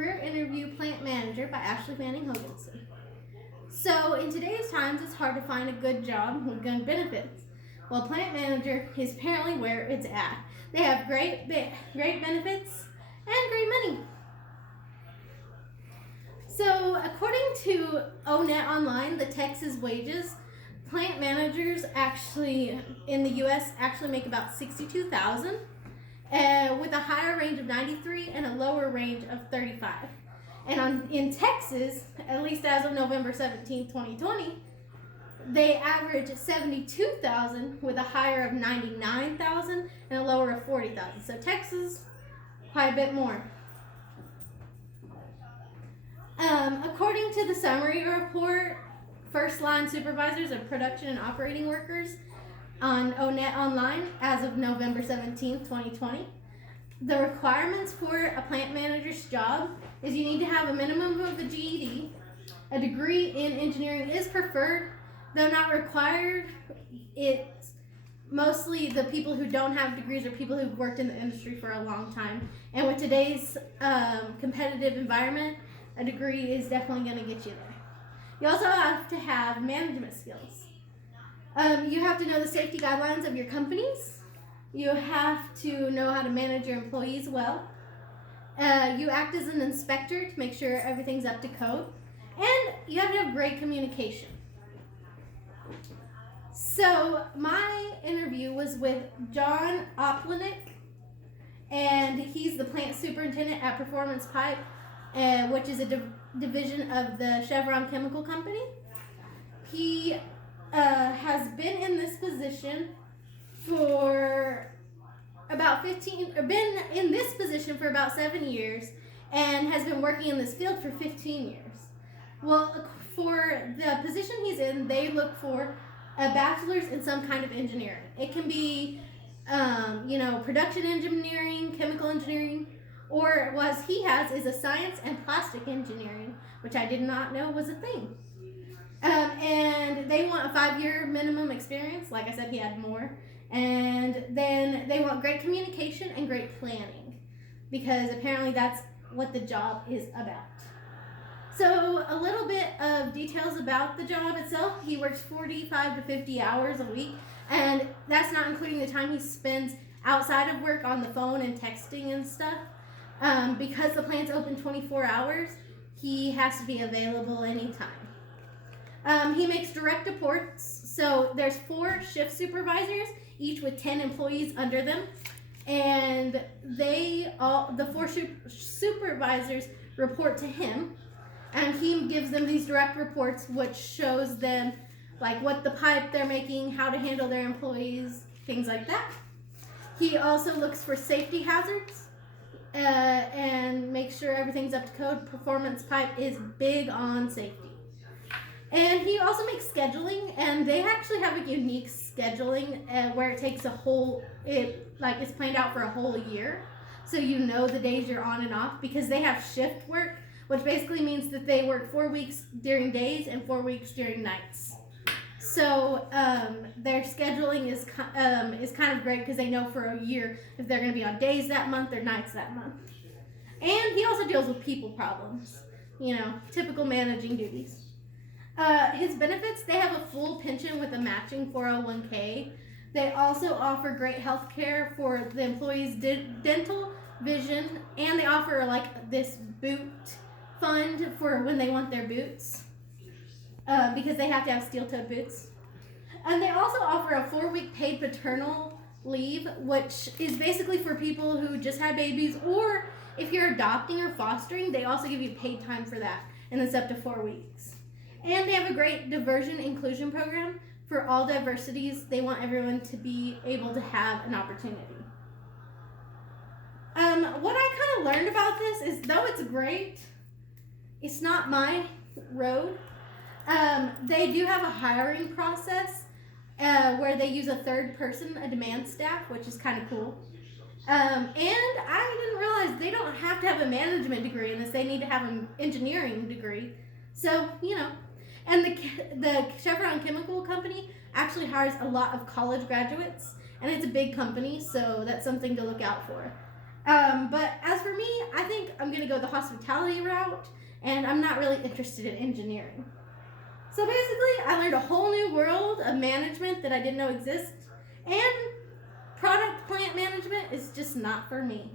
Career Interview Plant Manager by Ashley Manning Hoganson. So, in today's times, it's hard to find a good job with good benefits. Well, Plant Manager is apparently where it's at. They have great benefits and great money. So, according to ONET Online, the Texas wages, plant managers actually in the U.S. actually make about $62,000, with a higher range of 93 and a lower range of 35. And in Texas, at least as of November 17, 2020, they average $72,000 with a higher of $99,000 and a lower of $40,000. So Texas, quite a bit more. According to the summary report, first line supervisors of production and operating workers on ONET Online as of November 17, 2020, the requirements for a plant manager's job is you need to have a minimum of a GED. A degree in engineering is preferred, though not required. It's mostly the people who don't have degrees are people who've worked in the industry for a long time. And with today's competitive environment, a degree is definitely going to get you there. You also have to have management skills. You have to know the safety guidelines of your companies. You have to know how to manage your employees well. You act as an inspector to make sure everything's up to code. And you have to have great communication. So my interview was with John Oplenick, and he's the plant superintendent at Performance Pipe, which is a division of the Chevron Chemical Company. He has been in this position for about 7 years and has been working in this field for 15 years. Well, for the position he's in, they look for a bachelor's in some kind of engineering. It can be, production engineering, chemical engineering, or what he has is a science and plastic engineering, which I did not know was a thing. And they want a 5-year minimum experience. Like I said, he had more. And then they want great communication and great planning, because apparently that's what the job is about. So a little bit of details about the job itself. He works 45 to 50 hours a week, and that's not including the time he spends outside of work on the phone and texting and stuff. Because the plant's open 24 hours, he has to be available anytime. He makes direct reports. So there's 4 shift supervisors, each with 10 employees under them. And the 4 supervisors report to him. And he gives them these direct reports, which shows them like what the pipe they're making, how to handle their employees, things like that. He also looks for safety hazards and makes sure everything's up to code. Performance Pipe is big on safety. And he also makes scheduling, and they actually have a unique scheduling where it takes it's planned out for a whole year. So you know the days you're on and off, because they have shift work, which basically means that they work 4 weeks during days and 4 weeks during nights. So their scheduling is kind of great, because they know for a year if they're going to be on days that month or nights that month. And he also deals with people problems, typical managing duties. His benefits, they have a full pension with a matching 401k. They also offer great health care for the employees' dental, vision, and they offer this boot fund for when they want their boots, because they have to have steel-toed boots. And they also offer a 4-week paid paternal leave, which is basically for people who just had babies, or if you're adopting or fostering, they also give you paid time for that, and it's up to 4 weeks. And they have a great diversion inclusion program for all diversities. They want everyone to be able to have an opportunity. What I kind of learned about this is, though it's great, it's not my road. They do have a hiring process where they use a third person, a demand staff, which is kind of cool. And I didn't realize they don't have to have a management degree in this. They need to have an engineering degree. So, And the Chevron Chemical Company actually hires a lot of college graduates, and it's a big company, so that's something to look out for. But as for me, I think I'm going to go the hospitality route, and I'm not really interested in engineering. So basically, I learned a whole new world of management that I didn't know exists, and product plant management is just not for me.